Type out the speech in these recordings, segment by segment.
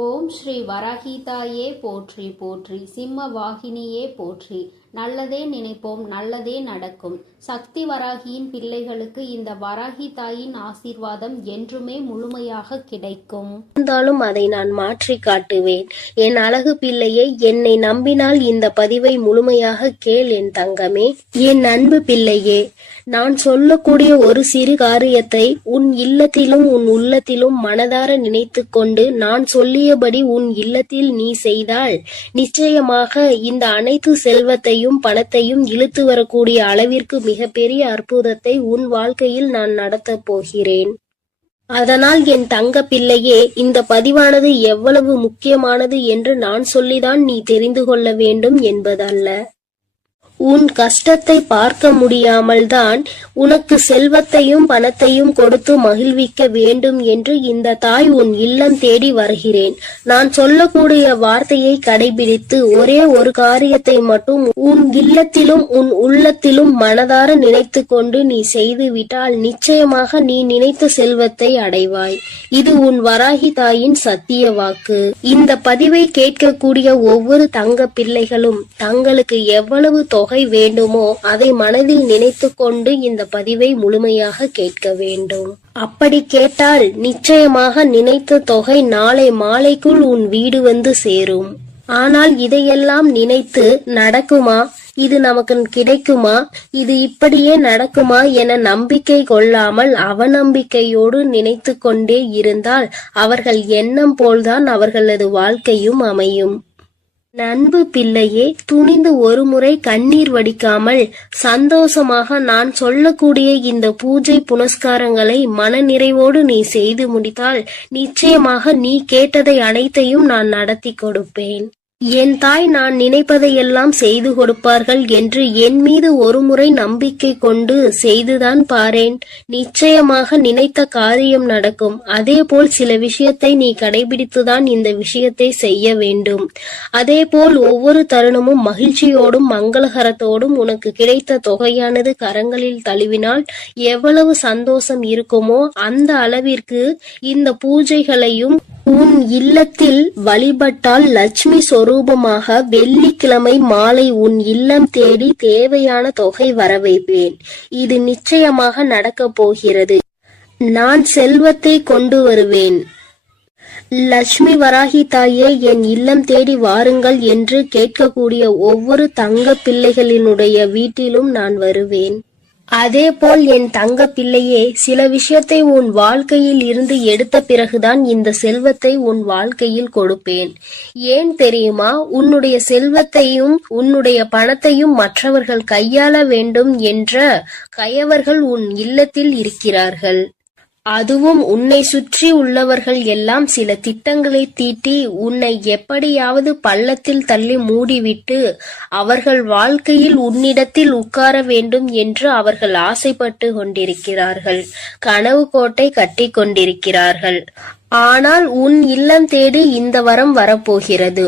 ஓம் ஸ்ரீ வராகிதாயே போற்றி போற்றி, சிம்ம வாகினியே போற்றி. நல்லதே நினைப்போம், நல்லதே நடக்கும். சக்தி வராகியின் பிள்ளைகளுக்கு இந்த வராகி தாயின் ஆசீர்வாதம் என்றுமே முழுமையாக கிடைக்கும். இருந்தாலும் அதை நான் மாற்றி காட்டுவேன். என் அழகு பிள்ளையை, என்னை நம்பினால் இந்த பதிவை முழுமையாக கேள் என் தங்கமே. என் அன்பு பிள்ளையே, நான் சொல்லக்கூடிய ஒரு சிறு காரியத்தை உன் இல்லத்திலும் உன் உள்ளத்திலும் மனதார நினைத்து கொண்டு நான் சொல்லியபடி உன் இல்லத்தில் நீ செய்தால் நிச்சயமாக இந்த அனைத்து செல்வத்தையும் பணத்தையும் இழுத்து வரக்கூடிய அளவிற்கு மிகப்பெரிய அற்புதத்தை உன் வாழ்க்கையில் நான் நடத்தப் போகிறேன். அதனால் என் தங்க பிள்ளையே, இந்த பதிவானது எவ்வளவு முக்கியமானது என்று நான் சொல்லிதான் நீ தெரிந்து கொள்ள வேண்டும் என்பதல்ல. உன் கஷ்டத்தை பார்க்க முடியாமல் தான் உனக்கு செல்வத்தையும் பணத்தையும் கொடுத்து மகிழ்விக்க வேண்டும் என்று இந்த தாய் உன் இல்லம் தேடி வருகிறேன். நான் சொல்லக்கூடிய வார்த்தையை கடைபிடித்து ஒரே ஒரு காரியத்தை மட்டும் உன் இல்லத்திலும் உன் உள்ளத்திலும் மனதார நினைத்து கொண்டு நீ செய்து விட்டால் நிச்சயமாக நீ நினைத்த செல்வத்தை அடைவாய். இது உன் வராகி தாயின் சத்திய வாக்கு. இந்த பதிவை கேட்கக்கூடிய ஒவ்வொரு தங்க பிள்ளைகளும் தங்களுக்கு எவ்வளவு தொகை வேண்டுமோ அதை மனதில் நினைத்து கொண்டு இந்த பதிவை முழுமையாக கேட்க வேண்டும். அப்படி கேட்டால் நிச்சயமாக நினைத்த தொகை நாளை மாலைக்குள் உன் வீடு வந்து சேரும். ஆனால் இதையெல்லாம் நினைத்து நடக்குமா, இது நமக்கு கிடைக்குமா, இது இப்படியே நடக்குமா என நம்பிக்கை கொள்ளாமல் அவநம்பிக்கையோடு நினைத்து கொண்டே இருந்தால் அவர்கள் எண்ணம் போல்தான் அவர்களது வாழ்க்கையும் அமையும். நண்பு பிள்ளையே, துணிந்து ஒரு முறை கண்ணீர் வடிக்காமல் சந்தோஷமாக நான் சொல்லக்கூடிய இந்த பூஜை புனஸ்காரங்களை மன நிறைவோடு நீ செய்து முடித்தால் நிச்சயமாக நீ கேட்டதை அனைத்தையும் நான் நடத்தி கொடுப்பேன். என் தாய் நான் நினைப்பதையெல்லாம் செய்து கொடுப்பார்கள் என்று என் மீது ஒரு முறை நம்பிக்கை கொண்டு செய்துதான் பாரேன். நிச்சயமாக நினைத்த காரியம் நடக்கும். அதே போல் சில விஷயத்தை நீ கடைபிடித்துதான் இந்த விஷயத்தை செய்ய வேண்டும். அதே போல் ஒவ்வொரு தருணமும் மகிழ்ச்சியோடும் மங்களகரத்தோடும் உனக்கு கிடைத்த தொகையானது கரங்களில் தழுவினால் எவ்வளவு சந்தோஷம் இருக்குமோ அந்த அளவிற்கு இந்த பூஜைகளையும் உன் இல்லத்தில் வழிபட்டால் லட்சுமி சொரூபமாக வெள்ளிக்கிழமை மாலை உன் இல்லம் தேடி தேவையான தொகை வர வைப்பேன். இது நிச்சயமாக நடக்கப் போகிறது. நான் செல்வத்தை கொண்டு வருவேன். லட்சுமி வராகி தாயே, என் இல்லம் தேடி வாருங்கள் என்று கேட்கக்கூடிய ஒவ்வொரு தங்க பிள்ளைகளினுடைய வீட்டிலும் நான் வருவேன். அதே போல் என் தங்க பிள்ளையே, சில விஷயத்தை உன் வாழ்க்கையில் இருந்து எடுத்த பிறகுதான் இந்த செல்வத்தை உன் வாழ்க்கையில் கொடுப்பேன். ஏன் தெரியுமா? உன்னுடைய செல்வத்தையும் உன்னுடைய பணத்தையும் மற்றவர்கள் கையாள வேண்டும் என்ற கயவர்கள் உன் இல்லத்தில் இருக்கிறார்கள். அதுவும் உன்னை சுற்றி உள்ளவர்கள் எல்லாம் சில திட்டங்களை தீட்டி உன்னை எப்படியாவது பள்ளத்தில் தள்ளி மூடிவிட்டு அவர்கள் வாழ்க்கையில் உன்னிடத்தில் உட்கார வேண்டும் என்று அவர்கள் ஆசைப்பட்டு கொண்டிருக்கிறார்கள். கனவு கோட்டை கட்டி கொண்டிருக்கிறார்கள். ஆனால் உன் இல்லம் தேடி இந்த வரம் வரப்போகிறது.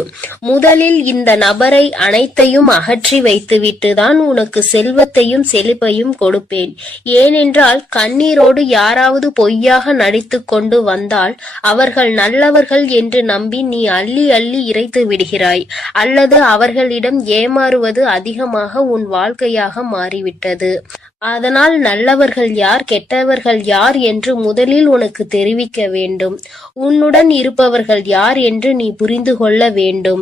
முதலில் இந்த நபரை அனைத்தையும் அகற்றி வைத்துவிட்டு தான் உனக்கு செல்வத்தையும் செழிப்பையும் கொடுப்பேன். ஏனென்றால் கண்ணீரோடு யாராவது பொய்யாக நடித்து கொண்டு வந்தால் அவர்கள் நல்லவர்கள் என்று நம்பி நீ அள்ளி அள்ளி இறைத்து விடுகிறாய். அல்லது அவர்களிடம் ஏமாறுவது அதிகமாக உன் வாழ்க்கையாக மாறிவிட்டது. அதனால் நல்லவர்கள் யார் கெட்டவர்கள் யார் என்று முதலில் உனக்கு தெரிவிக்க வேண்டும். உன்னுடன் இருப்பவர்கள் யார் என்று நீ புரிந்து கொள்ள வேண்டும்.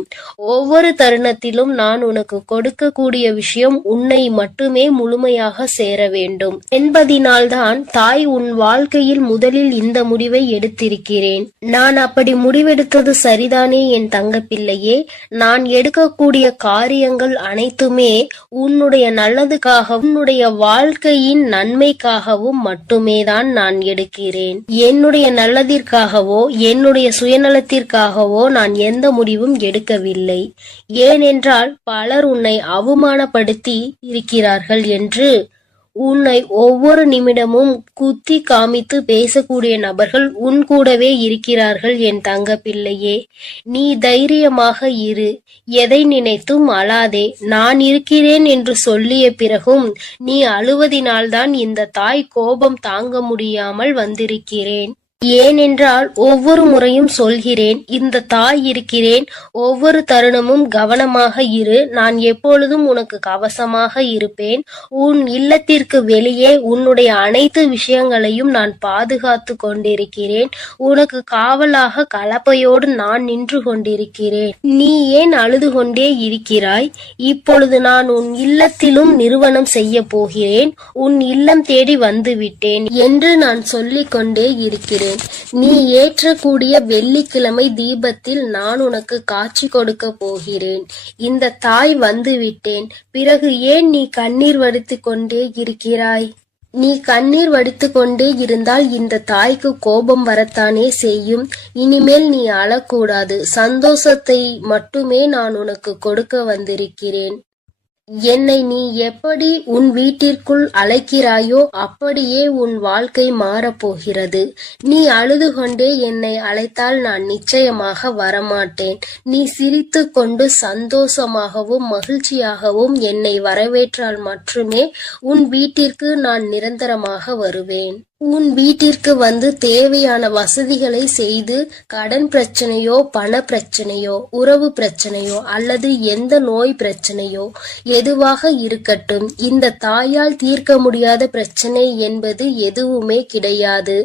ஒவ்வொரு தருணத்திலும் நான் உனக்கு கொடுக்கக்கூடிய விஷயம் உன்னை மட்டுமே முழுமையாக சேர வேண்டும் என்பதினால்தான் தாய் உன் வாழ்க்கையில் முதலில் இந்த முடிவை எடுத்திருக்கிறேன். நான் அப்படி முடிவெடுத்தது சரிதானே என் தங்க பிள்ளையே? நான் எடுக்கக்கூடிய காரியங்கள் அனைத்துமே உன்னுடைய நல்லதுக்காக, உன்னுடைய வாழ்க்கையின் நன்மைக்காகவும் மட்டுமே தான் நான் எடுக்கிறேன். என்னுடைய நல்லதிற்காகவோ என்னுடைய சுயநலத்திற்காகவோ நான் எந்த முடிவும் எடுக்கவில்லை. ஏனென்றால் பலர் உன்னை அவமானப்படுத்தி இருக்கிறார்கள் என்று உன்னை ஒவ்வொரு நிமிடமும் குத்தி காமித்து பேசக்கூடிய நபர்கள் உன் கூடவே இருக்கிறார்கள் என் தங்க பிள்ளையே. நீ தைரியமாக இரு. எதை நினைத்தும் அழாதே. நான் இருக்கிறேன் என்று சொல்லிய பிறகும் நீ அழுவதினால்தான் இந்த தாய் கோபம் தாங்க முடியாமல் வந்திருக்கிறேன். ஏனென்றால் ஒவ்வொரு முறையும் சொல்கிறேன், இந்த தாய் இருக்கிறேன், ஒவ்வொரு தருணமும் கவனமாக இரு, நான் எப்பொழுதும் உனக்கு கவசமாக இருப்பேன். உன் இல்லத்திற்கு வெளியே உன்னுடைய அனைத்து விஷயங்களையும் நான் பாதுகாத்து கொண்டிருக்கிறேன். உனக்கு காவலாக கலப்பையோடு நான் நின்று கொண்டிருக்கிறேன். நீ ஏன் அழுது கொண்டே இருக்கிறாய்? இப்பொழுது நான் உன் இல்லத்திலும் நிறுவனம் செய்ய போகிறேன். உன் இல்லம் தேடி வந்து விட்டேன் என்று நான் சொல்லிக் கொண்டே இருக்கிறேன். நீ ஏற்றக்கூடிய வெள்ளிக்கிழமை தீபத்தில் நான் உனக்கு காட்சி கொடுக்க போகிறேன். இந்த தாய் வந்து விட்டேன். பிறகு ஏன் நீ கண்ணீர் வடித்துக் கொண்டே இருக்கிறாய்? நீ கண்ணீர் வடித்துக் கொண்டே இருந்தால் இந்த தாய்க்கு கோபம் வரத்தானே செய்யும். இனிமேல் நீ அழக்கூடாது. சந்தோஷத்தை மட்டுமே நான் உனக்கு கொடுக்க வந்திருக்கிறேன். என்னை நீ எப்படி உன் வீட்டிற்குள் அழைக்கிறாயோ அப்படியே உன் வாழ்க்கை மாறப்போகிறது. நீ அழுது கொண்டே என்னை அழைத்தால் நான் நிச்சயமாக வரமாட்டேன். நீ சிரித்து கொண்டு சந்தோஷமாகவும் மகிழ்ச்சியாகவும் என்னை வரவேற்றால் மட்டுமே உன் வீட்டிற்கு நான் நிரந்தரமாக வருவேன். உன் வீட்டிற்கு வந்து தேவையான வசதிகளை செய்து கடன் பிரச்சனையோ, பண பிரச்சனையோ, உறவு பிரச்சனையோ அல்லது எந்த நோய் பிரச்சனையோ எதுவாக இருக்கட்டும், இந்த தாயால் தீர்க்க முடியாத பிரச்சனை என்பது எதுவுமே கிடையாது.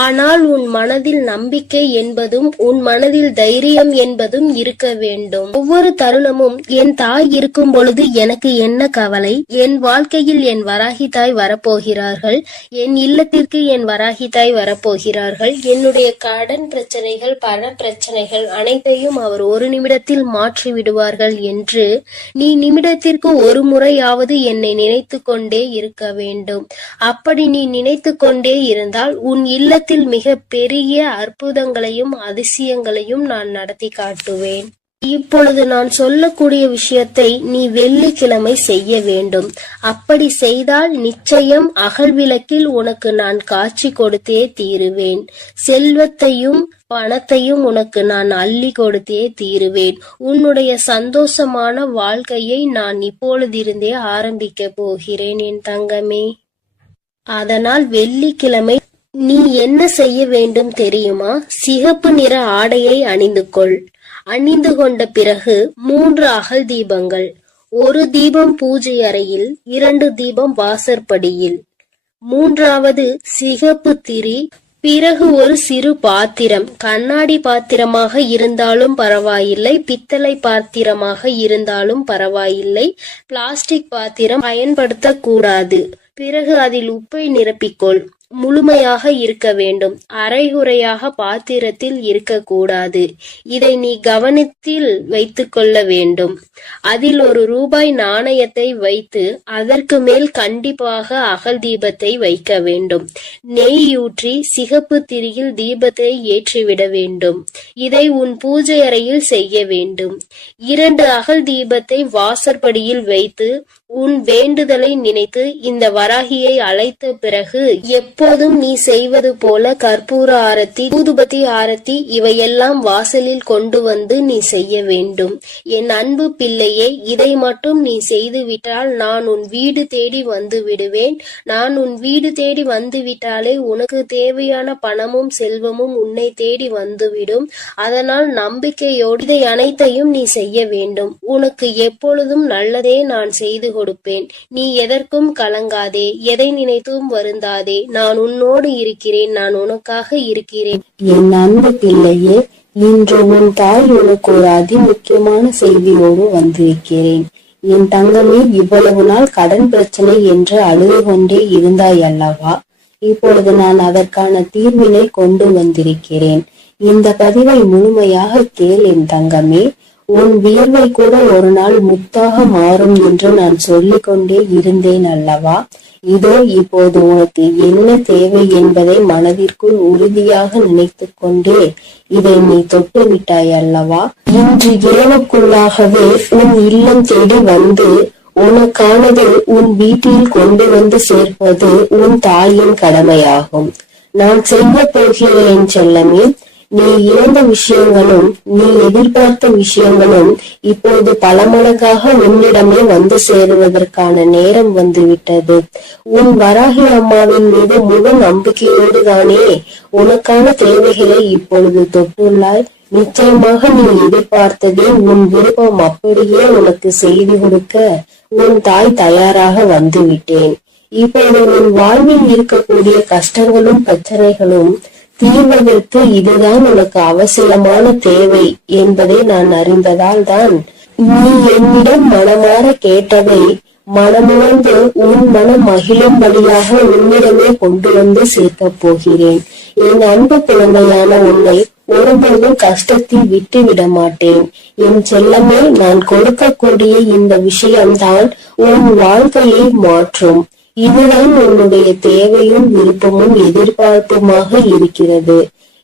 ஆனால் உன் மனதில் நம்பிக்கை என்பதும் உன் மனதில் தைரியம் என்பதும் இருக்க வேண்டும். ஒவ்வொரு தருணமும் என் தாய் இருக்கும் பொழுது எனக்கு என்ன கவலை? என் வாழ்க்கையில் என் வராகி தாய் வரப்போகிறார்கள். என் இல்லத்தில் என் வராகி தாய் வரப்போகிறார்கள். என்னுடைய கடன் பிரச்சனைகள், பண பிரச்சனைகள் அனைத்தையும் அவர் ஒரு நிமிடத்தில் மாற்றி விடுவார்கள் என்று நீ நிமிடத்திற்கு ஒரு முறையாவது என்னை நினைத்து கொண்டே இருக்க வேண்டும். அப்படி நீ நினைத்து கொண்டே இருந்தால் உன் இல்லத்தில் மிக பெரிய அற்புதங்களையும் அதிசயங்களையும் நான் நடத்தி காட்டுவேன். இப்பொழுது நான் சொல்லக்கூடிய விஷயத்தை நீ வெள்ளிக்கிழமை செய்ய வேண்டும். அப்படி செய்தால் நிச்சயம் அகல்விளக்கில் உனக்கு நான் காட்சி கொடுத்தே தீருவேன். செல்வத்தையும் பணத்தையும் உனக்கு நான் அள்ளி கொடுத்தே தீருவேன். உன்னுடைய சந்தோஷமான வாழ்க்கையை நான் இப்பொழுதிருந்தே ஆரம்பிக்க போகிறேன் என் தங்கமே. அதனால் வெள்ளிக்கிழமை நீ என்ன செய்ய வேண்டும் தெரியுமா? சிகப்பு நிற ஆடையை அணிந்து கொள். அணிந்து கொண்ட பிறகு 3 அகல் தீபங்கள், 1 தீபம் பூஜை அறையில், 2 தீபம் வாசற்படியில், 3வது சிகப்பு திரி. பிறகு ஒரு சிறு பாத்திரம், கண்ணாடி பாத்திரமாக இருந்தாலும் பரவாயில்லை, பித்தளை பாத்திரமாக இருந்தாலும் பரவாயில்லை, பிளாஸ்டிக் பாத்திரம் பயன்படுத்தக்கூடாது. பிறகு அதில் உப்பை நிரப்பிக்கொள். முழுமையாக இருக்க வேண்டும். அரைகுறையாக பாத்திரத்தில் இருக்கக்கூடாது. இதை நீ கவனத்தில் வைத்துக் கொள்ள வேண்டும். அதில் ₹1 நாணயத்தை வைத்து அதற்கு மேல் கண்டிப்பாக அகல் தீபத்தை வைக்க வேண்டும். நெய்யூற்றி சிகப்பு திரியில் தீபத்தை ஏற்றிவிட வேண்டும். இதை உன் பூஜை அறையில் செய்ய வேண்டும். 2 அகல் தீபத்தை வாசற்படியில் வைத்து உன் வேண்டுதலை நினைத்து இந்த வராகியை அழைத்த பிறகு எப்போதும் நீ செய்வது போல கற்பூர ஆரத்தி, ஊதுபத்தி ஆரத்தி இவையெல்லாம் வாசலில் கொண்டு வந்து நீ செய்ய வேண்டும். என் அன்பு பிள்ளையே, இதை மட்டும் நீ செய்துவிட்டால் நான் உன் வீடு தேடி வந்து விடுவேன். நான் உன் வீடு தேடி வந்து விட்டாலே உனக்கு தேவையான பணமும் செல்வமும் உன்னை தேடி வந்துவிடும். அதனால் நம்பிக்கையோடு இதை அனைத்தையும் நீ செய்ய வேண்டும். உனக்கு எப்பொழுதும் நல்லதே நான் செய்து கொடுப்பேன். நீ எதற்கும் கலங்காதே, எதை நினைத்தும் வருந்தாதே. நான் உன்னோடு இருக்கிறேன், நான் உனக்காக இருக்கிறேன். என் அன்பு பிள்ளையே, இன்று உன் தாய் உனக்கு ஒரு அதி முக்கியமான செய்தியோடு வந்திருக்கிறேன். என் தங்கமே, இவ்வளவு நாள் கடன் பிரச்சனை என்று அழுது கொண்டே இருந்தாய் அல்லவா? இப்பொழுது நான் அதற்கான தீர்வினை கொண்டு வந்திருக்கிறேன். இந்த பதிவை முழுமையாக கேள் என் தங்கமே. உன் வியர்வை கூட ஒரு நாள் முத்தாக மாறும் என்று நான் சொல்லிக் கொண்டே இருந்தேன் அல்லவா? இதோ இப்போது உனக்கு என்ன தேவை என்பதை மனதிற்குள் உறுதியாக நினைத்து கொண்டே இதை நீ தொட்டு விட்டாய் அல்லவா? இன்று இரவுக்குள்ளாகவே உன் இல்லம் தேடி வந்து உனக்கானது உன் வீட்டில் கொண்டு வந்து சேர்ப்பது உன் தாயின் கடமையாகும். நான் செய்ய போகிறேன் செல்லமே. நீ இழந்த விஷயங்களும் நீ எதிர்பார்த்த விஷயங்களும் இப்போது பல மடங்காக உன்னிடமே வந்து சேருவதற்கான நேரம் வந்துவிட்டது. உன் வராகி அம்மாவின் மீது முழு நம்பிக்கையோடு தானே உனக்கான தேவைகளை இப்பொழுது தொட்டுள்ளாய். நிச்சயமாக நீ எதிர்பார்த்ததே உன் விருப்பம் அப்படியே உனக்கு செய்து கொடுக்க உன் தாய் தயாராக வந்து விட்டேன். இப்போது உன் வாழ்வில் இருக்கக்கூடிய கஷ்டங்களும் பிரச்சனைகளும் தீர்வதற்கு இதுதான் உனக்கு அவசியமான தேவை என்பதை நான் அறிந்ததால் தான் நீ என்னிடம் மனமாற கேட்டதை மனமுணர்ந்து உன் மனம் மகிழும்படியாக உன்னிடமே கொண்டு வந்து சேர்க்கப் போகிறேன். என் அன்பு குழந்தையான உன்னை ஒருபோதும் கஷ்டத்தில் விட்டு விட மாட்டேன். என் செல்லமே, நான் கொடுக்கக்கூடிய இந்த விஷயம்தான் உன் வாழ்க்கையை மாற்றும். இதுதான் உன்னுடைய தேவையும் விருப்பமும் எதிர்பார்ப்புமாக இருக்கிறது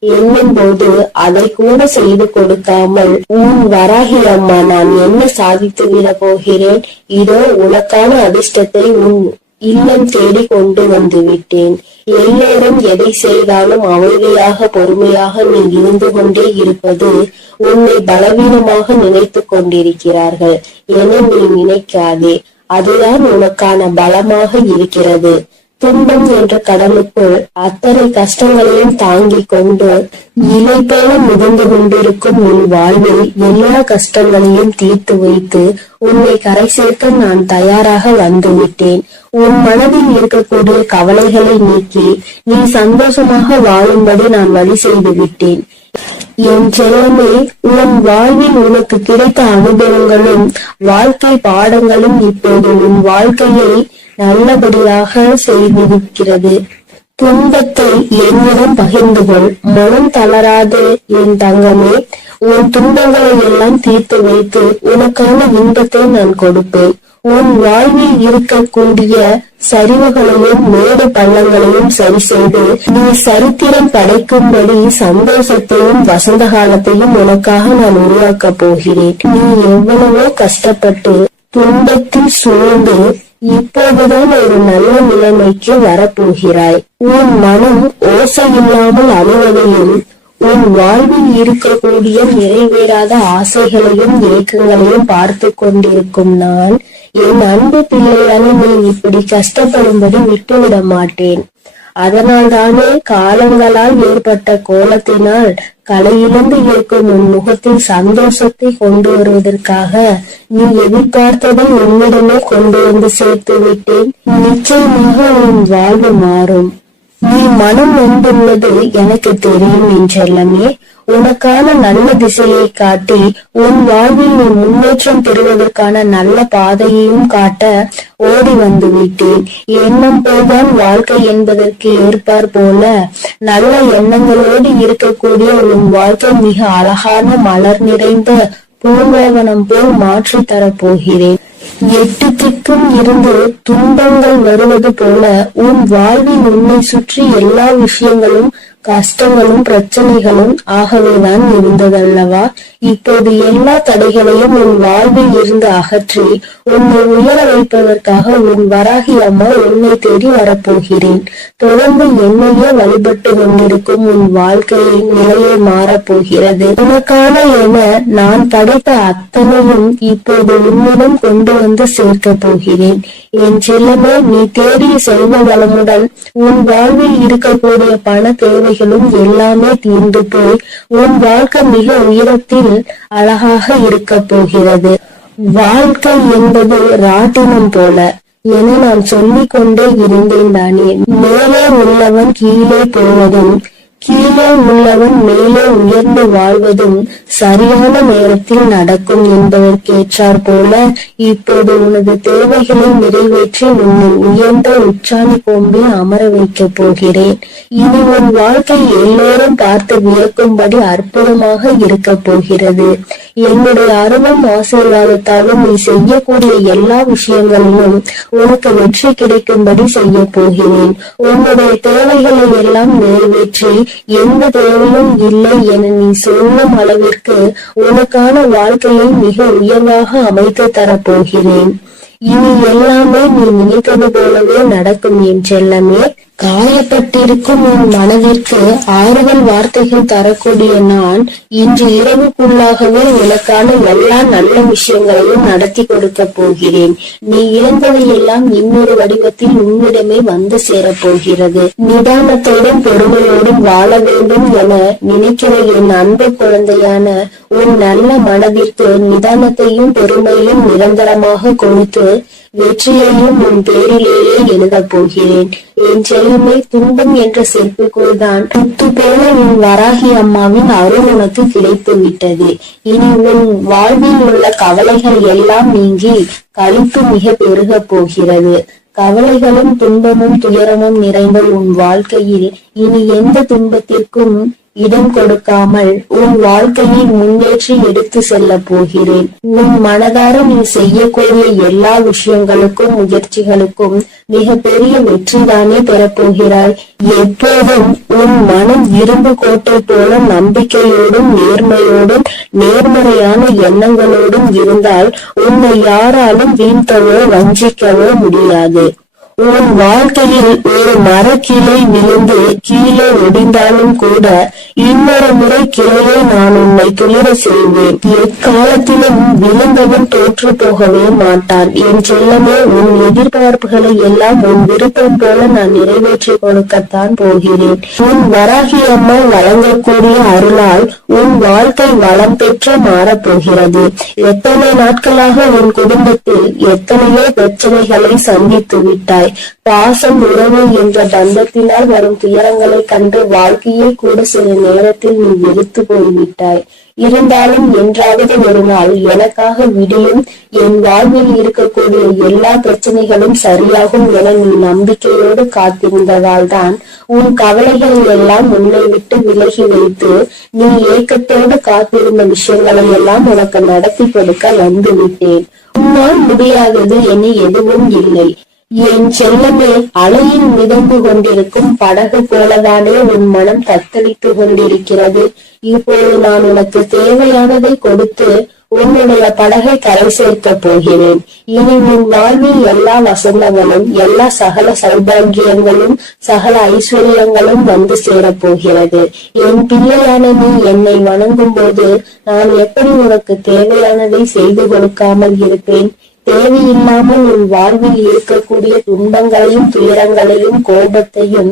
என்னும் போது அதை கூட செய்து கொடுக்காமல் உன் வராகி அம்மா நான் என்ன சாதித்து விட போகிறேன், இதோ உனக்கான அதிர்ஷ்டத்தை உன் இல்லம் தேடி கொண்டு வந்து விட்டேன். எல்லோரும் எதை செய்தாலும் அமைதியாக பொறுமையாக நீ இருந்து கொண்டே இருப்பது உன்னை பலவீனமாக நினைத்து கொண்டிருக்கிறார்கள் என நீ நினைக்காதே. அதுதான் உனக்கான பலமாக இருக்கிறது. துன்பம் என்ற கடலுக்குள் அத்தனை கஷ்டங்களையும் தாங்கிக் கொண்டு இலை போல மிதந்து கொண்டிருக்கும் உன் வாழ்வில் எல்லா கஷ்டங்களையும் தீர்த்து வைத்து உன்னை கரை சேர்க்க நான் தயாராக வந்துவிட்டேன். உன் மனதில் இருக்கக்கூடிய கவலைகளை நீக்கி நீ சந்தோஷமாக வாழும்படி நான் வழி செய்து விட்டேன். என் செல்லமே, உன் வாழ்வில் உனக்கு கிடைத்த அனுபவங்களும் வாழ்க்கை பாடங்களும் இப்போது உன் வாழ்க்கையை நல்லபடியாக செய்திருக்கிறது. துன்பத்தை என்னிடம் பகிர்ந்து கொள், மனம் தளராது என் தங்கமே. உன் துன்பங்களை எல்லாம் தீர்த்து வைத்து உனக்கான இன்பத்தை நான் கொடுப்பேன். உன் வாழ்வில் இருக்கக்கூடிய சரிவுகளையும் மேடு பள்ளங்களையும் சரி செய்து நீ சரித்திரம் படைக்கும்படி சந்தோஷத்தையும் வசந்த காலத்தையும் உனக்காக நான் உருவாக்க போகிறேன். நீ எவ்வளவோ கஷ்டப்பட்டு துன்பத்தில் சூழ்ந்து இப்போதுதான் ஒரு நல்ல நிலைமைக்கு வரப்போகிறாய். உன் மனம் ஓசை இல்லாமல் அழுவதையும் உன் வாழ்வில் இருக்கக்கூடிய நிறைவேறாத ஆசைகளையும் ஏக்கங்களையும் பார்த்து கொண்டிருக்கும் நான் என் அன்பு பிள்ளையான நீ இப்படி கஷ்டப்படும்படி விட்டுவிட மாட்டேன். அதனால் தானே காலங்களால் ஏற்பட்ட கோலத்தினால் கலையிழந்து இருக்கும் உன் முகத்தில் சந்தோஷத்தை கொண்டு வருவதற்காக நீ எதிர்பார்த்ததை உன்னிடமே கொண்டு வந்து சேர்த்து விட்டேன். நிச்சயமாக உன் வாழ்வு மாறும். நீ மனம் நொந்துள்ளது எனக்கு தெரியும் என் செல்லமே. உனக்கான நல்ல திசையை காட்டி உன் வாழ்வில் நீ முன்னேற்றம் பெறுவதற்கான நல்ல பாதையையும் காட்ட ஓடி வந்து விட்டேன். எண்ணம் போல்தான் வாழ்க்கை என்பதற்கு ஏற்பார் போல நல்ல எண்ணங்களோடு இருக்கக்கூடிய உன் வாழ்க்கை மிக அழகான மலர் நிறைந்த பூங்காவனம் போல் மாற்றி தரப்போகிறேன். 8 திக்கும் இருந்து துன்பங்கள் வருவது போல உன் வாழ்வில் உன்னை சுற்றி எல்லா விஷயங்களும் கஷ்டங்களும் பிரச்சனைகளும் ஆகவேதான் இருந்ததல்லவா? இப்போது எல்லா தடைகளையும் உன் வாழ்வில் இருந்து அகற்றி உன்னை உயர வைப்பதற்காக உன் வராகி அம்மா உன்னை தேடி வரப்போகிறேன். தொடர்ந்து என்னையே வழிபட்டு கொண்டிருக்கும் உன் வாழ்க்கையின் நிலையை மாறப்போகிறது. உனக்கான என நான் படைத்த அத்தனையும் இப்போது உன்னிடம் கொண்டு வந்து சேர்க்க போகிறேன். என் செல்லமே, நீ தேடிய செல்வ வளமுடன் உன் வாழ்வில் இருக்கக்கூடிய பண தேவைகளும் எல்லாமே தீர்ந்து போய் உன் வாழ்க்கை மிக உயரத்தில் அழகாக இருக்க போகிறது. வாழ்க்கை என்பது ராட்டினம் போல என நான் சொல்லிக் கொண்டே இருந்தேன் தானே. மேலே உள்ளவன் கீழே போவதும் கீழே உள்ளவன் மேலே உயர்ந்து வாழ்வதும் சரியான நேரத்தில் நடக்கும் என்பதற்கேற்றார் போல இப்போது உனது தேவைகளை நிறைவேற்றி உன்னை உயர்ந்த உச்சாணி கொம்பில் அமர வைக்க போகிறேன். இனி உன் வாழ்க்கை எல்லோரும் பார்த்து வியக்கும்படி அற்புதமாக இருக்க போகிறது. என்னுடைய அருளும் ஆசீர்வாதத்தாலும் நீ செய்யக்கூடிய எல்லா விஷயங்களிலும் உனக்கு வெற்றி கிடைக்கும்படி செய்ய போகிறேன். உன்னுடைய தேவைகளை எல்லாம் நிறைவேற்றி எந்த தேவையும் இல்லை என நீ சொல்லும் அளவிற்கு உனக்கான வாழ்க்கையை மிக உயர்வாக அமைத்து தரப்போகிறேன். இனி எல்லாமே நீ நினைத்தது போலவே நடக்கும் என் செல்லமே. காயப்பட்டிருக்கும் உன் மனதிற்கு ஆறுதல் வார்த்தைகள் தரக்கூடிய நான் இன்று இரவுக்குள்ளாகவே உனக்கான எல்லா நல்ல விஷயங்களையும் நடத்தி கொடுக்க போகிறேன். நீ இழந்ததையெல்லாம் இன்னொரு வடிவத்தில் உன்னிடமே வந்து சேரப்போகிறது. நிதானத்தோடும் பொறுமையோடும் வாழ வேண்டும் என நினைக்கிற என் அன்பு குழந்தையான உன் நல்ல மனதிற்கு நிதானத்தையும் பொறுமையும் நிரந்தரமாக கொடுத்து வெற்றியையும் உன் பேரிலேயே எழுதப் போகிறேன். என் செல்லமே, துன்பம் என்ற செருப்புக்குள்தான் முத்து போல உன் வராகி அம்மாவின் அருள் உனக்கு கிடைத்து விட்டது. இனி உன் வாழ்வில் உள்ள கவலைகள் எல்லாம் நீங்கி களிப்பு மிக பெருக போகிறது. கவலைகளும் துன்பமும் துயரமும் நிறைந்த உன் வாழ்க்கையில் இனி எந்த துன்பத்திற்கும் இடம் கொடுக்காமல் உன் வாழ்க்கையை முன்னேற்றி எடுத்து செல்ல போகிறேன். உன் மனதார நீ செய்யக்கூடிய எல்லா விஷயங்களுக்கும் முயற்சிகளுக்கும் மிக பெரிய வெற்றிதானே பெறப்போகிறாய். எப்போதும் உன் மனம் இரும்பு கோட்டை போல நம்பிக்கையோடும் நேர்மையோடும் நேர்மறையான எண்ணங்களோடும் இருந்தால் உன்னை யாராலும் வீழ்த்தவோ வஞ்சிக்கவோ முடியாது. உன் வாழ்க்கையில் ஒரு மரக்கிளை விழுந்து கீழே ஒடிந்தாலும் கூட இன்னொரு முறை கிளையை நான் உன்னை துளிர செய்வேன். எக்காலத்திலும் விழுந்தவன் தோற்று போகவே மாட்டான். என் செல்லமே, உன் எதிர்பார்ப்புகளை எல்லாம் உன் விருப்பம் போல நான் நிறைவேற்றி கொடுக்கத்தான் போகிறேன். உன் வராகி அம்மா வழங்கக்கூடிய அருளால் உன் வாழ்க்கை வளம் பெற்று மாறப்போகிறது. எத்தனை நாட்களாக உன் குடும்பத்தில் எத்தனையோ பிரச்சனைகளை சந்தித்து விட்டாய். பாசம், உறவு என்ற பந்தத்தினால் வரும் துயரங்களை கண்டு வாழ்க்கையை கூட சில நேரத்தில் நீ வெறுத்து போய்விட்டாய். இருந்தாலும் என்றாவது ஒரு நாள் எனக்காக விடியும், என் வாழ்வில் இருக்கக்கூடிய எல்லா பிரச்சனைகளும் சரியாகும் என நீ நம்பிக்கையோடு காத்திருந்ததால் தான் உன் கவலைகள் எல்லாம் உன்னை விட்டு விலகி வைத்து நீ ஏக்கத்தோடு காத்திருந்த விஷயங்களை எல்லாம் உனக்கு நடத்தி கொடுக்க வந்து விட்டேன். உன்னால் முடியாதது என எதுவும் இல்லை. என் செல்லமே, அலையில் மிதந்து கொண்டிருக்கும் படகு போலதானே உன் மனம் தத்தளித்து கொண்டிருக்கிறது. இப்போது நான் உனக்கு தேவையானதை கொடுத்து உன்னுடைய படகை கரை சேர்க்க போகிறேன். இனி உன் வாழ்வில் எல்லா வசந்தங்களும் எல்லா சகல சௌபாகியங்களும் சகல ஐஸ்வர்யங்களும் வந்து சேரப்போகிறது. என் பிள்ளையான நீ என்னை வணங்கும் போது நான் எப்படி உனக்கு தேவையானதை செய்து கொடுக்காமல் இருப்பேன்? தேவையில்லாமல் உன் வாழ்வில் இருக்கக்கூடிய துன்பங்களையும் துயரங்களையும் கோபத்தையும்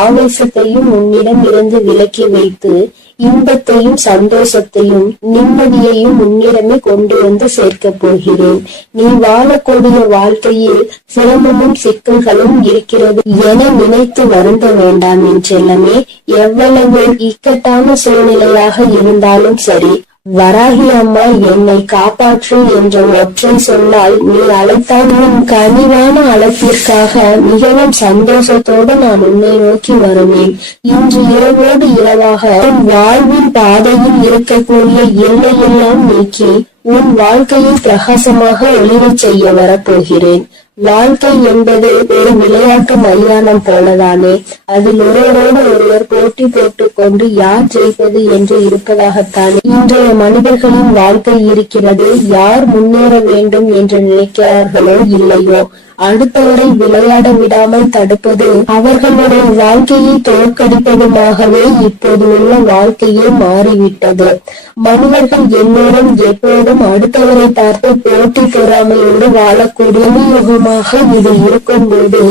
ஆவேசத்தையும் உன்னிடம் இருந்து விலக்கி வைத்து இன்பத்தையும் சந்தோஷத்தையும் நிம்மதியையும் உன்னிடமே கொண்டு வந்து சேர்க்க போகிறேன். நீ வாழக்கூடிய வாழ்க்கையில் சிரமமும் சிக்கல்களும் இருக்கிறது என நினைத்து வருந்த வேண்டாம் என் செல்லமே. எவ்வளவு இக்கட்டான சூழ்நிலையாக இருந்தாலும் சரி, வராகி அம்மா என்னை காப்பாற்று என்ற ஒற்றை சொன்னால் நீ அழைத்தால் உன் கனிவான அழைப்பிற்காக மிகவும் சந்தோஷத்தோடு நான் உன்னை நோக்கி வருவேன். இன்று இரவோடு இரவாக உன் வாழ்வின் பாதையில் இருக்கக்கூடிய எல்லையெல்லாம் நீக்கி உன் வாழ்க்கையை பிரகாசமாக ஒளிரச் செய்ய வரப்போகிறேன். வாழ்க்கை என்பது ஒரு விளையாட்டு மைதானம் போலதானே. அதில் ஒருவரோடு ஒருவர் போட்டி போட்டுக் கொண்டு யார் ஜெயிப்பது என்று இருப்பதாகத்தானே இன்றைய மனிதர்களின் வாழ்க்கை இருக்கிறது. யார் முன்னேற வேண்டும் என்று நினைக்கிறார்களோ இல்லையோ, அடுத்தவரை விளையாட விடாமல் தடுப்பது அவர்களுடைய வாழ்க்கையை தோற்கடிப்பதுமாகவே இப்போது உள்ள வாழ்க்கையே மாறிவிட்டது. மனிதர்கள் எல்லோரும் எப்போதும் அடுத்தவரை பார்த்து போட்டி பொறாமையோடு வாழக்கூடிய யுகமாக இது இருக்கும்போது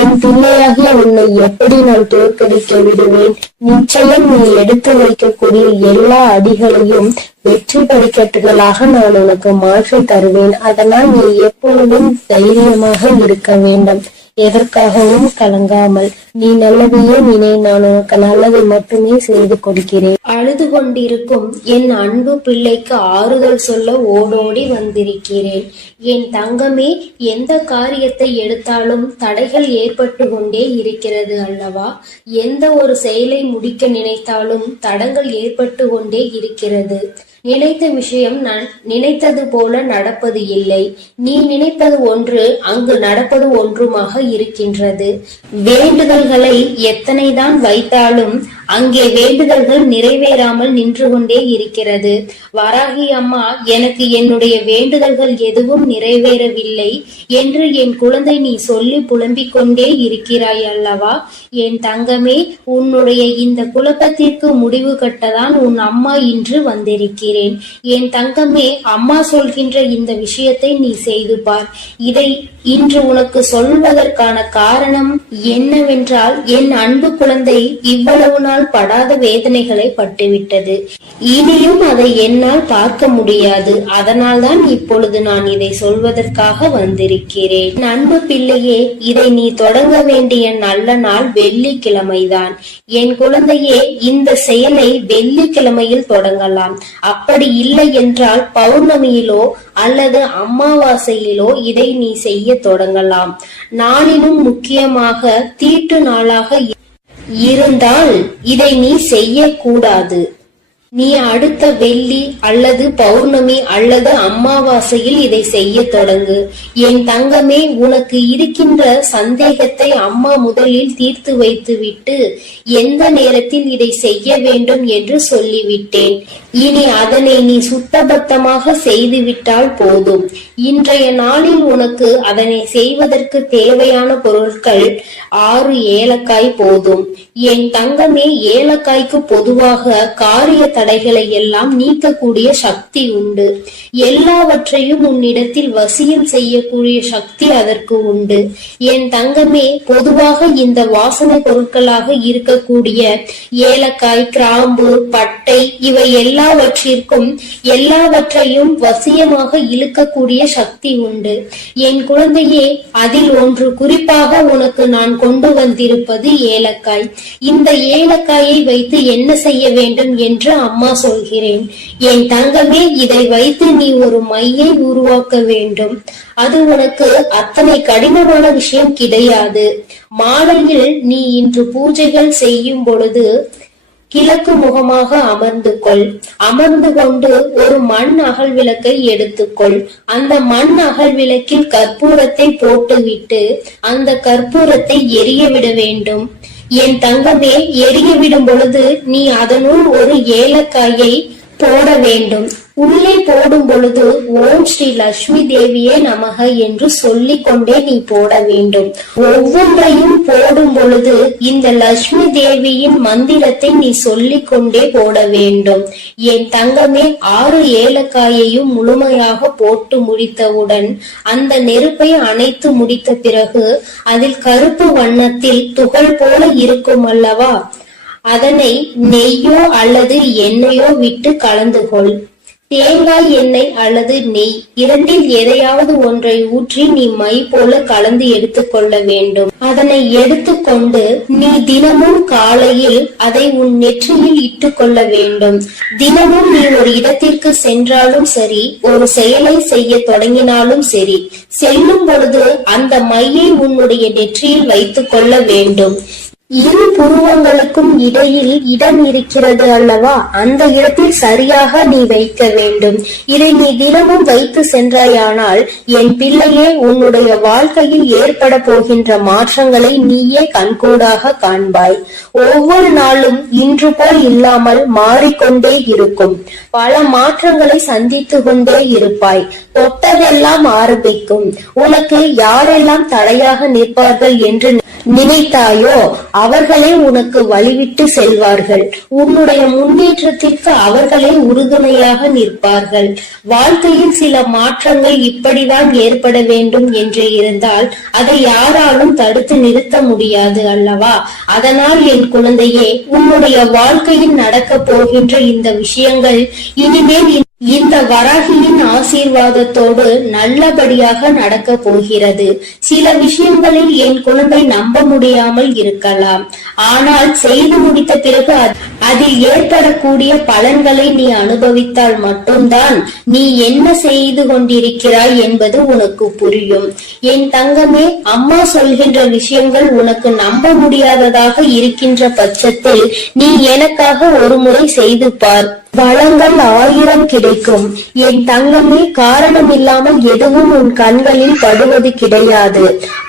என் பிள்ளையாகிய உன்னை எப்படி நான் தோற்கடிக்க விடுவேன்? நிச்சயம் நீ எடுத்து வைக்கக்கூடிய எல்லா அடிகளையும் வெற்றி படிக்கட்டுகளாக நான் உனக்கு மாற்றி தருவேன். அதனால் நீ எப்பொழுதும் தைரியமாக இருக்க வேண்டும். எதற்காகவும் கலங்காமல் நீ நல்லதையே நினை. நான் உனக்கு நல்லதை மட்டுமே செய்து கொடுக்கிறேன். அழுது கொண்டிருக்கும் என் அன்பு பிள்ளைக்கு ஆறுதல் சொல்ல ஓடோடி வந்திருக்கிறேன். என் தங்கமே, எந்த காரியத்தை எடுத்தாலும் தடைகள் ஏற்பட்டு கொண்டே இருக்கிறது அல்லவா? எந்த ஒரு செயலை முடிக்க நினைத்தாலும் தடங்கள் ஏற்பட்டு கொண்டே இருக்கிறது. நினைத்த விஷயம் நான் நினைத்தது போல நடப்பது இல்லை. நீ நினைப்பது ஒன்று, அங்கு நடப்பது ஒன்றுமாக இருக்கின்றது. வேண்டுதல்களை எத்தனைதான் வைத்தாலும் அங்கே வேண்டுதல்கள் நிறைவேறாமல் நின்று கொண்டே இருக்கிறது. வராகி அம்மா, எனக்கு என்னுடைய வேண்டுதல்கள் எதுவும் நிறைவேறவில்லை என்று என் குழந்தை நீ சொல்லி புலம்பிக் கொண்டே இருக்கிறாய் அல்லவா? என் தங்கமே, உன்னுடைய இந்த குழப்பத்திற்கு முடிவு கட்டதான் உன் அம்மா இன்று வந்திருக்கிறேன். என் தங்கமே, அம்மா சொல்கின்ற இந்த விஷயத்தை நீ செய்து பார். இதை இன்று உனக்கு சொல்வதற்கான காரணம் என்னவென்றால், என் அன்பு குழந்தை இவ்வளவு நாள் படாத வேதனைகளை பட்டுவிட்டது. இனியும் அதை என்னால் பார்க்க முடியாது. அதனால்தான் இப்பொழுது நான் இதை சொல்வதற்காக வந்திருக்கிறேன். அன்பு பிள்ளையே, இதை நீ தொடங்க வேண்டிய நல்ல நாள் வெள்ளிக்கிழமைதான். என் குழந்தையே, இந்த செயலை வெள்ளிக்கிழமையில் தொடங்கலாம். அப்படி இல்லை என்றால் பௌர்ணமியிலோ அல்லது அமாவாசையிலோ இதை நீ செய்ய தொடங்கலாம். நாளிலும் முக்கியமாக தீட்டு நாளாக இருந்தால் இதை நீ செய்யக்கூடாது. நீ அடுத்த வெள்ளி அல்லது பௌர்ணமி அல்லது அமாவாசையில் இதை செய்ய தொடங்கு. என் தங்கமே, உனக்கு இருக்கின்ற சந்தேகத்தை அம்மா முதலில் தீர்த்து வைத்துவிட்டு எந்த நேரத்தில் இதை செய்ய வேண்டும் என்று சொல்லிவிட்டேன். இனி அதனை நீ சுத்தபத்தமாக செய்துவிட்டால் போதும். இன்றைய நாளில் உனக்கு அதனை செய்வதற்கு தேவையான பொருட்கள் 6 ஏலக்காய் போதும். என் தங்கமே, ஏலக்காய்க்கு பொதுவாக காரிய தடைகளை எல்லாம் நீக்கக்கூடிய சக்தி உண்டு. எல்லாவற்றையும் உன்னிடத்தில் வசியம் செய்யக்கூடிய சக்தி அதற்கு உண்டு. என் தங்கமே, பொதுவாக இந்த வாசனை பொருட்களாக இருக்கக்கூடிய ஏலக்காய், கிராம்பு, பட்டை இவை எல்லாவற்றையும் வசியமாக இழுக்கக்கூடிய சக்தி உண்டு. என் குழந்தையே, அதில் ஒன்று குறிப்பாக உனக்கு நான் கொண்டு வந்திருப்பது ஏலக்காய். இந்த ஏலக்காயை வைத்து என்ன செய்ய வேண்டும் என்று அம்மா சொல்கிறேன். என் தங்கமே, இதை வைத்து நீ ஒரு மையை உருவாக்க வேண்டும். அது உனக்கு அத்தனை கடினமான விஷயம் கிடையாது. மாலையில் நீ இன்று பூஜைகள் செய்யும் பொழுது கிழக்கு முகமாக அமர்ந்து கொண்டு ஒரு மண் அகல் விளக்கை எடுத்துக்கொள். அந்த மண் அகல் விளக்கில் கற்பூரத்தை போட்டுவிட்டு அந்த கற்பூரத்தை எரிய விட வேண்டும். என் தங்கமே, எரிய விடும் பொழுது நீ அதனுள் ஒரு ஏலக்காயை போட வேண்டும். உள்ளே போடும் பொழுது ஓம் ஸ்ரீ லட்சுமி தேவியே நமக என்று சொல்லிக் கொண்டே நீ போட வேண்டும். ஒவ்வொன்றையும் போடும் பொழுது இந்த லட்சுமி தேவியின் மந்திரத்தை நீ சொல்லிக் கொண்டே போட வேண்டும். என் தங்கமே, 6 ஏலக்காயையும் முழுமையாக போட்டு முடித்தவுடன் அந்த நெருப்பை அணைத்து முடித்த பிறகு அதில் கருப்பு வண்ணத்தில் துகள் போல இருக்கும் அல்லவா, அதனை நெய்யோ அல்லது எண்ணெயோ விட்டு கலந்து கொள். தேங்காய் எண்ணெய் அல்லது நெய் இரண்டில் எதையாவது ஒன்றை ஊற்றி நீ மை போல கலந்து எடுத்துக்கொள்ள வேண்டும். அதனை எடுத்துக்கொண்டு நீ தினமும் காலையில் அதை உன் நெற்றியில் இட்டுக் கொள்ள வேண்டும். தினமும் நீ ஒரு இடத்திற்கு சென்றாலும் சரி, ஒரு செயலை செய்ய தொடங்கினாலும் சரி, செல்லும் பொழுது அந்த மையை உன்னுடைய நெற்றியில் வைத்துக் கொள்ள வேண்டும். இரு புருவங்களுக்கும் இடையில் இடம் இருக்கிறது அல்லவா, அந்த இடத்தில் சரியாக நீ வைக்க வேண்டும். இதை நீ தினமும் வைத்து சென்றாயானால் என் பிள்ளையே, உன்னுடைய வாழ்க்கையில் ஏற்பட போகின்ற மாற்றங்களை நீயே கண்கூடாக காண்பாய். ஒவ்வொரு நாளும் இன்று போல் இல்லாமல் மாறிக்கொண்டே இருக்கும். பல மாற்றங்களை சந்தித்து கொண்டே இருப்பாய். தொட்டதெல்லாம் ஆரம்பிக்கும். உனக்கு யாரெல்லாம் தடையாக நிற்பார்கள் என்று நினைத்தாயோ அவர்களே உனக்கு வழிவிட்டு செல்வார்கள். உன்னுடைய முன்னேற்றத்திற்கு அவர்களே உறுதுணையாக நிற்பார்கள். வாழ்க்கையில் சில மாற்றங்கள் இப்படிதான் ஏற்பட வேண்டும் என்று இருந்தால் அதை யாராலும் தடுத்து நிறுத்த முடியாது அல்லவா? அதனால் என் குழந்தையே, உன்னுடைய வாழ்க்கையில் நடக்க போகின்ற இந்த விஷயங்கள் இனிமேல் இந்த வராகியின் ஆசீர்வாதத்தோடு நல்லபடியாக நடக்க போகிறது. சில விஷயங்களில் என் குழந்தை நம்ப முடியாமல் இருக்கலாம். ஆனால் செய்து முடித்த பிறகு அதில் ஏற்படக்கூடிய பலன்களை நீ அனுபவித்தால் மட்டும்தான் நீ என்ன செய்து கொண்டிருக்கிறாய் என்பது உனக்கு புரியும். என் தங்கமே, அம்மா சொல்கின்ற விஷயங்கள் உனக்கு நம்ப முடியாததாக இருக்கின்ற பட்சத்தில் நீ எனக்காக ஒரு முறை செய்து பார். வளங்கள் 1000 கிடைக்கும். கிடைக்கும். என் தங்கமே, காரணம் இல்லாமல் எதுவும் உன் கண்களில் படுவது கிடையாது.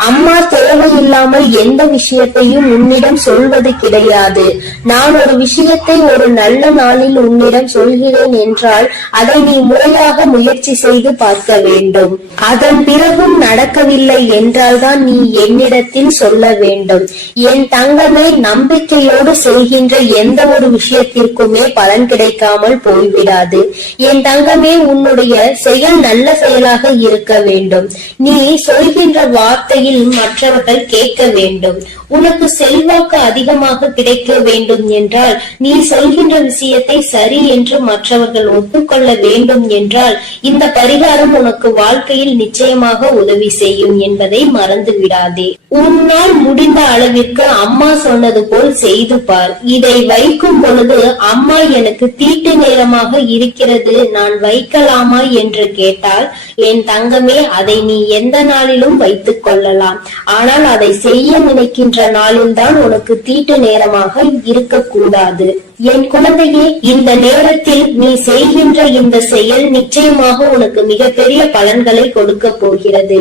அம்மா தேவையில்லாமல் எந்த விஷயத்தையும் உன்னிடம் சொல்வது கிடையாது. நான் ஒரு விஷயத்தை ஒரு நல்ல நாளில் உன்னிடம் சொல்கிறேன் என்றால் அதை நீ முறையாக முயற்சி செய்து பார்க்க வேண்டும். அதன் பிறகும் நடக்கவில்லை என்றால் தான் நீ என்னிடத்தில் சொல்ல வேண்டும். என் தங்கமே, நம்பிக்கையோடு செய்கின்ற எந்த ஒரு விஷயத்திற்குமே பலன் கிடைக்காமல் போய்விடாது. என் தங்கமே, உன்னுடைய செயல் நல்ல செயலாக இருக்க வேண்டும். நீ சொல்கின்ற வார்த்தையில் மற்றவர்கள் கேட்க வேண்டும். உனக்கு செல்வாக்கு அதிகமாக கிடைக்க வேண்டும் என்றால் நீ சொல்கின்ற விஷயத்தை சரி என்று மற்றவர்கள் ஒப்புக்கொள்ள வேண்டும் என்றால் இந்த பரிகாரம் உனக்கு வாழ்க்கையில் நிச்சயமாக உதவி செய்யும் என்பதை மறந்து விடாதே. உன்னால் முடிந்த அளவிற்கு அம்மா சொன்னது போல் செய்து பார். இதை வைக்கும் பொழுது அம்மா எனக்கு தீட்டு நேரமாக இருக்கிறது, நான் வைக்கலாமா என்று கேட்டால், என் தங்கமே, அதை நீ எந்த நாளிலும் வைத்துக் கொள்ளலாம். ஆனால் அதை செய்ய நினைக்கின்ற நாளில்தான் உனக்கு தீட்டு நேரமாக இருக்கக்கூடாது. என் குழந்தையே, இந்த நேரத்தில் நீ செய்கின்ற இந்த செயல் நிச்சயமாக உனக்கு மிகப்பெரிய பலன்களை கொடுக்க போகிறது.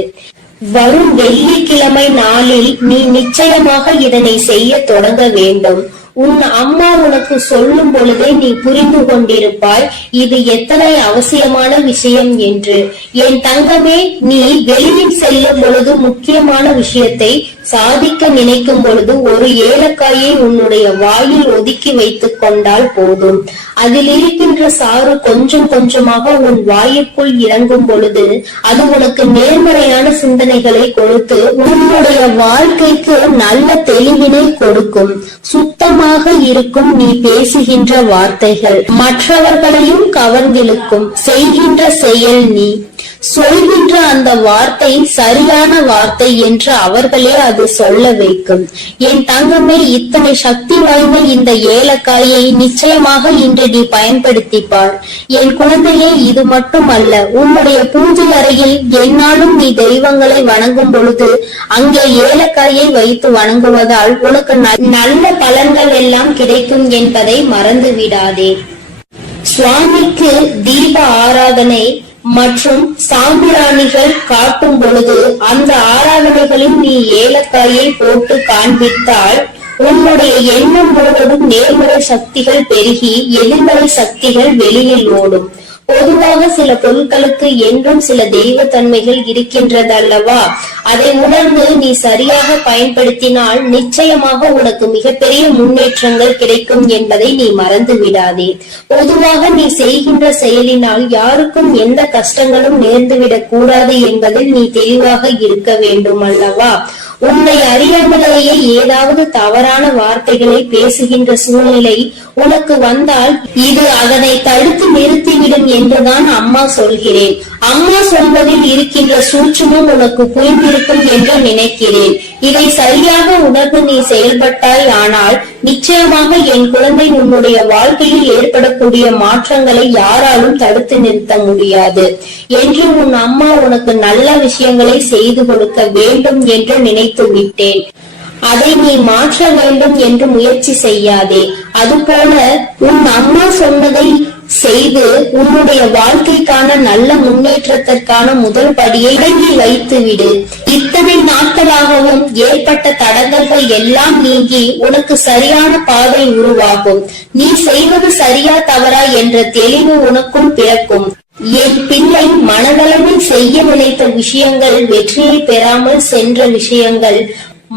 வரும் வெள்ளிக்கிழமை நாளில் நீ நிச்சயமாக இதனை செய்ய தொடங்க வேண்டும். உன் அம்மா உனக்கு சொல்லும் பொழுதே நீ புரிந்து கொண்டிருப்பாய் இது எத்தனை அவசியமான விஷயம் என்று. என் தங்கமே, நீ வெளியில் செல்லும் பொழுது முக்கியமான விஷயத்தை சாதிக்க நினைக்கும் பொழுது ஒரு ஏலக்காயை உன்னுடைய வாயில் ஒதுக்கி வைத்துக் கொண்டால் போதும். அதில் இருக்கின்ற சாறு கொஞ்சம் கொஞ்சமாக உன் வாயுக்குள் இறங்கும் பொழுது அது உனக்கு நேர்மறையான சிந்தனைகளை கொடுத்து உன்னுடைய வாழ்க்கைக்கு நல்ல தெளிவினை கொடுக்கும். சுத்தமாக இருக்கும் நீ பேசுகின்ற வார்த்தைகள் மற்றவர்களையும் கவர்ந்திழுக்கும். செய்கின்ற செயல் நீ சொல்கின்ற அந்த வார்த்தை சரியான வார்த்தை என்று அவர்களே அது சொல்ல வைக்கும். என் தங்கமே, இத்தனை சக்தி வாய்ந்த இந்த ஏலக்காயை நிச்சயமாக இன்று நீ பயன்படுத்திப்பார். என் குழந்தையே, இது மட்டுமல்ல, உன்னுடைய பூஜை அறையில் எந்நாளும் நீ தெய்வங்களை வணங்கும் பொழுது அங்கே ஏலக்காயை வைத்து வணங்குவதால் உனக்கு நல்ல பலன்கள் எல்லாம் கிடைக்கும் என்பதை மறந்து விடாதே. சுவாமிக்கு தீப ஆராதனை மற்றும் சாம்பிராணிகள் காட்டும் பொழுது அந்த ஆராதனைகளில் நீ ஏலக்காயை போட்டு காண்பித்தால் உன்னுடைய எண்ணம் முழுவதும் நேர்மறை சக்திகள் பெருகி எதிர்மறை சக்திகள் வெளியில் ஓடும். பொதுவாக சில பொருட்களுக்கு என்றும் சில தெய்வ தன்மைகள் இருக்கின்றதல்லவா? அதை உணர்ந்து நீ சரியாக பயன்படுத்தினால் நிச்சயமாக உனக்கு மிகப்பெரிய முன்னேற்றங்கள் கிடைக்கும் என்பதை நீ மறந்து விடாதே. பொதுவாக நீ செய்கின்ற செயலினால் யாருக்கும் எந்த கஷ்டங்களும் நேர்ந்துவிடக் கூடாது என்பதில் நீ தெளிவாக இருக்க வேண்டும் அல்லவா? உன்னை அறியாமலேயே ஏதாவது தவறான வார்த்தைகளை பேசுகின்ற சூழ்நிலை உனக்கு வந்தால் இது அதனை தடுத்து நிறுத்திவிடும் என்றுதான் அம்மா சொல்கிறேன். அம்மா சொல்வதில் இருக்கின்ற சூட்சுமம் உனக்கு புரிந்திருக்கும் என்று நினைக்கிறேன். இதை சரியாக உணர்ந்து நீ செயல்பட்டாய் ஆனால் நிச்சயமாக என் குழந்தை உன்னுடைய வாழ்க்கையில் ஏற்படக்கூடிய மாற்றங்களை யாராலும் தடுத்து நிறுத்த முடியாது என்று உன் அம்மா உனக்கு நல்ல விஷயங்களை செய்து கொடுக்க வேண்டும் என்று நினைத்து விட்டேன். அதை நீ மாற்ற வேண்டும் என்று முயற்சி செய்யாதே. அதுபோல உன் அம்மா சொன்னதை செய்து உன்னுடைய வாழ்க்கைக்கான நல்ல முன்னேற்றத்திற்கான முதல் படியை இறங்கி வைத்து விடு. இத்தனை நாட்களாகவும் ஏற்பட்ட தடங்கல்கள் எல்லாம் நீங்கி உனக்கு சரியான பாதை உருவாகும். நீ செய்வது சரியா தவறா என்ற தெளிவு உனக்கும் பிறக்கும். என் பிள்ளை, மனதளவில் செய்ய நினைத்த விஷயங்கள் வெற்றியை பெறாமல் சென்ற விஷயங்கள்,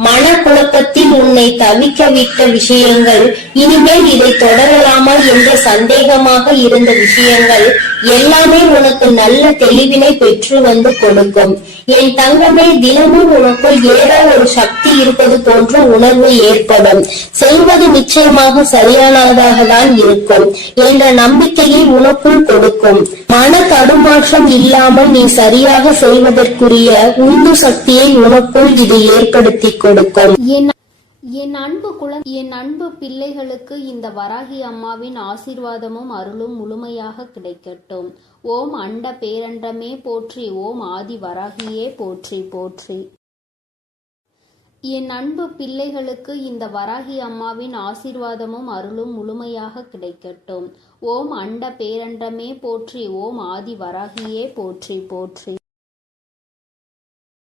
மனக்குழப்பத்தில் உன்னை தவிக்க விட்ட விஷயங்கள், இனிமேல் இதை தொடரலாமா என்ற சந்தேகமாக இருந்த விஷயங்கள் எல்லாமே உனக்கு நல்ல தெளிவினை பெற்று வந்து கொடுக்கும். என் தங்கமே, தினமும் உனக்குள் ஏதோ ஒரு சக்தி இருப்பது போன்ற உணர்வு ஏற்படும். செய்வது நிச்சயமாக சரியானதாக தான் இருக்கும் என்ற நம்பிக்கையை உனக்குள் கொடுக்கும். மன தடுமாற்றம் இல்லாமல் நீ சரியாக செய்வதற்குரிய உந்து சக்தியை உனக்குள் இது ஏற்படுத்தி கொடுக்கும். என் அன்பு பிள்ளைகளுக்கு இந்த வராகி அம்மாவின் ஆசீர்வாதமும் அருளும் முழுமையாக கிடைக்கட்டும். ஓம் அண்ட பேரண்டமே போற்றி, ஓம் ஆதி வராகியே போற்றி போற்றி. என் அன்பு பிள்ளைகளுக்கு இந்த வராகி அம்மாவின் ஆசீர்வாதமும் அருளும் முழுமையாக கிடைக்கட்டும். ஓம் அண்ட பேரண்டமே போற்றி. ஓம் ஆதி வராகியே போற்றி போற்றி.